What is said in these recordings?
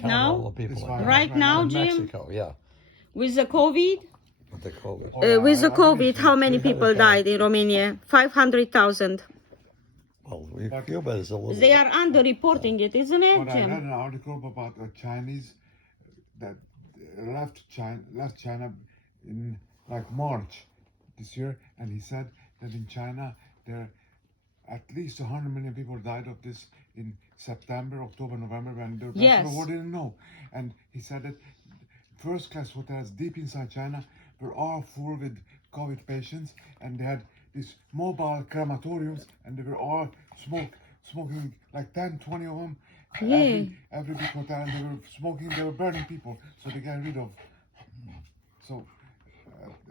count Now? all the people. in Right now, in Jim? Mexico, yeah, With the COVID? with the COVID. With the COVID, how many 300,000. people died in Romania? 500,000. Well, Cuba is a little. They are underreporting it, isn't it, But I read Jim? an article about a Chinese that left China in like March this year, and he said that in China there at least 100 million people died of this in September, October, November, when the rest Yes. of the world didn't know. And he said that first-class hotels deep inside China were all full with COVID patients, and they had these mobile crematoriums, and they were all smoking like 10, 20 of them. Yeah. Every big hotel, and they were smoking, they were burning people, so they got rid of. So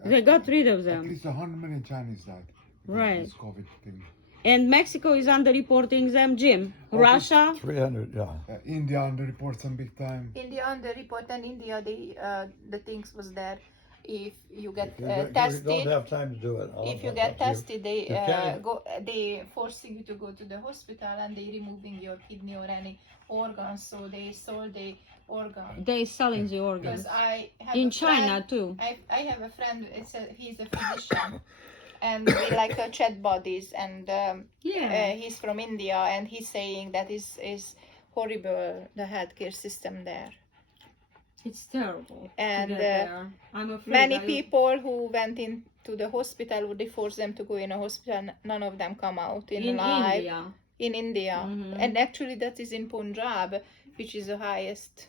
They got rid of at them. least 100 million Chinese died. because of Right. This COVID thing. And Mexico is underreporting them, Jim. Russia? 300, yeah. India underreports some big time. India on the report, and India the things was there. If you get If you tested, don't have time to do it. if you get tested, they you can't- they forcing you to go to the hospital, and they removing your kidney or any organs. So they sold the organ. They selling the organs. Because I have In a China friend, too. I have a friend. He's a physician, and we like chat buddies. And Yeah. he's from India, and he's saying that is horrible, the healthcare system there. It's terrible. And, to get there. I'm afraid Many people who went into the hospital, they force them to go in a hospital. None of them come out in life. India. In India, Mhm. and actually that is in Punjab, which is the highest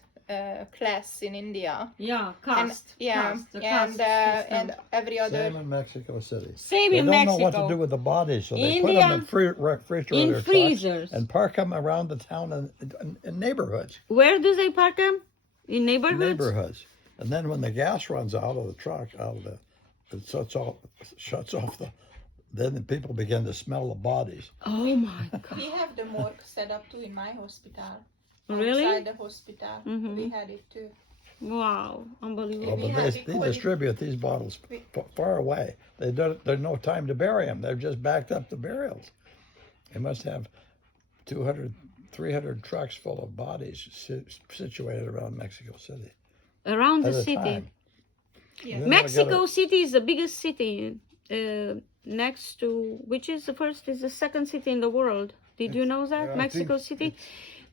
class in India. Yeah, caste. Yeah, Caste, the and caste system. and every other. Same in Mexico City. Same They in don't Mexico. know what to do with the bodies, so they put India, them in refrigerator in trucks freezers. and park them around the town in neighborhoods. Where do they park them? In neighborhoods? And then when the gas runs out of the truck, it shuts off the. Then the people begin to smell the bodies. Oh my God. We have the morgue set up too in my hospital. Really? Outside the hospital, Mhm. we had it too. Wow, Well, unbelievable. we but have- they we distribute these bottles far away. There's no time to bury them. They're just backed up to burials. They must have 200, 300 trucks full of bodies situated around Mexico City. Around At the a city. time. Yeah. Then they'll Mexico get City is the biggest city next to, which is the first, is the second city in the world. Did you know that? Yeah, I Mexico think City?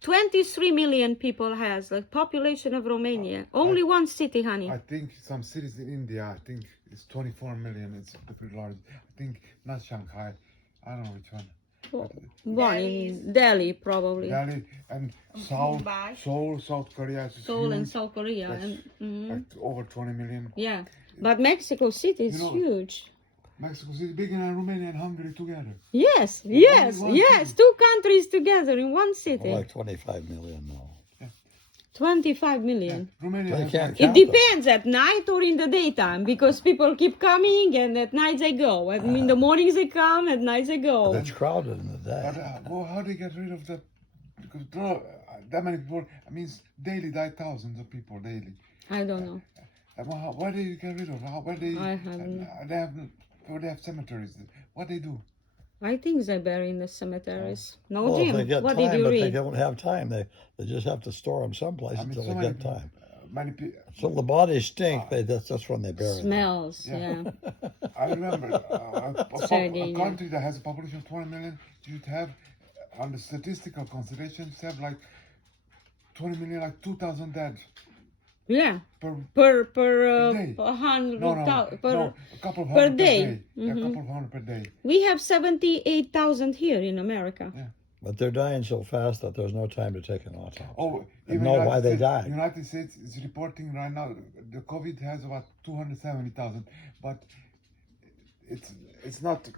23 million people has the population of Romania. Only one city, honey. I think some cities in India, I think it's 24 million. It's pretty large. I think not Shanghai. I don't know which one. One in Delhi, probably. Delhi and Mumbai. Seoul, South Korea. Is Seoul and huge, South Korea. That's And, mhm. like over 20 million. Yeah, but Mexico City is You know- huge. Mexico City bigger than Romania and Hungary together. Yes, yes, one yes. city. 2 countries together in one city. like 25 million now. 25 million. Romania They has can't like- It count them. depends at night or in the daytime because people keep coming and at night they go. And in the mornings they come, at night they go. But it's crowded in the day. But well, how do they get rid of that? Because there are, that many people. I mean, daily die thousands of people daily. I don't know. And why do you get rid of? Where they? I haven't. They have cemeteries. What they do? I think they bury in the cemeteries. No, Well, if Jim, they get what time, did you but they read? don't have time. They just have to store them someplace I mean, until so they many get time. Many people. So the bodies stink. That's when they bury them. Smells, Yeah. yeah. I remember a Sardinia. country that has a population of 20 million. You'd have, on the statistical considerations, have like 20 million, like 2,000 dead Yeah, per per day. 100, no, per, a couple of per hundred day. per day. Yeah, a Mhm. couple of hundred per day. we have 78,000 here in America. But they're dying so fast that there's no time to take an autopsy. Oh, And know why they States, died. United States is reporting right now the COVID has about 270,000, but it's not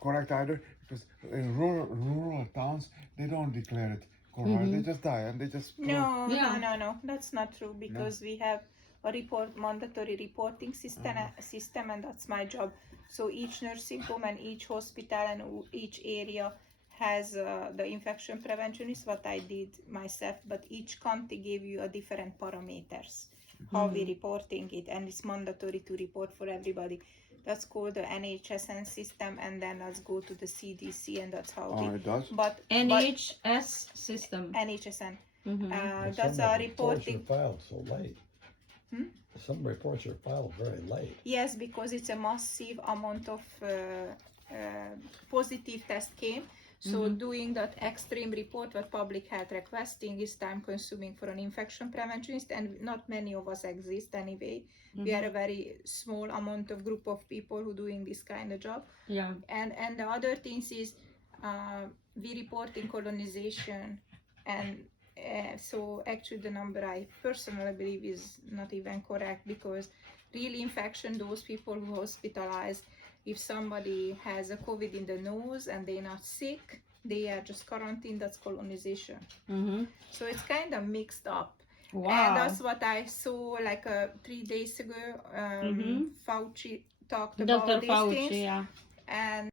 correct either because in rural towns they don't declare it coronavirus. They just die and they just No, Yeah. no, that's not true because we have a mandatory reporting system, and that's my job. So each nursing home and each hospital and each area has the infection prevention is what I did myself, but each county gave you a different parameters how we reporting it, and it's mandatory to report for everybody. That's called the NHSN system, and then let's go to the CDC, and that's how Oh, it does? But NHS system. NHSN. Mhm. And That's some our reports reporting. are filed so late. Hmm? Some reports are filed very late. Yes, because it's a massive amount of positive test came. So doing that extreme report what public health requesting is time consuming for an infection preventionist, and not many of us exist anyway. We are a very small amount of group of people who doing this kind of job. Yeah. And the other things is we reporting colonization, and so actually the number I personally believe is not even correct, because really infection, those people who hospitalized, if somebody has a COVID in the nose and they're not sick, they are just quarantined, that's colonization. So it's kind of mixed up. Wow. And that's what I saw like 3 days ago. Fauci talked about Dr. these Fauci, things. yeah. And